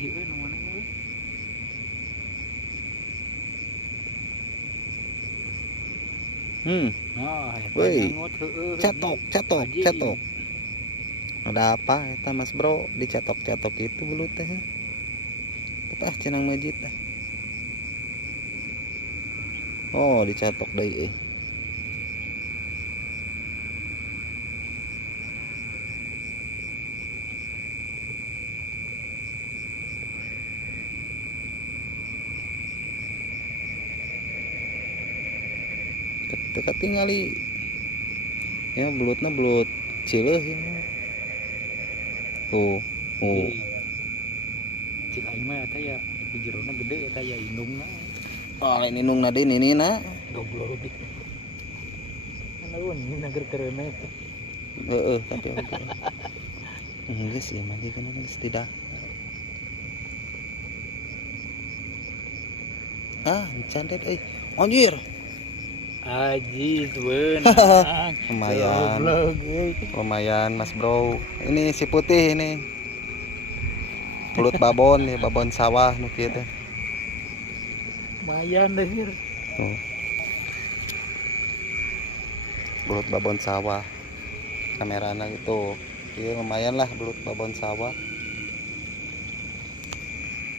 sih nu mana euy. Nah, eta Woi, nyangot heueuh. cetok. Ada apa eta Mas Bro? Dicetok-cetok itu belut teh. Tah cenang majid teh. Oh, dicetok deui euy. Teka tingali ya belutna belut cileuh ya. Oh. Cik aing mah eta ya di jerona gede eta ya indungna. Oh, lain indungna deui ninina. Goblok dik. Anaun ini nager kereuna eta. Heeh, tapi oke. Geus ieu mah geus kana geus tidak. Candet euy. Anjir. Ajis beunang. Lumayan. Lumayan Mas Bro. Ini si putih ini. Belut babon ya, babon sawah nu kieu teh. Lumayan deh. Tuh. Belut babon sawah. Kamerana gitu. Iya lumayan lah belut babon sawah.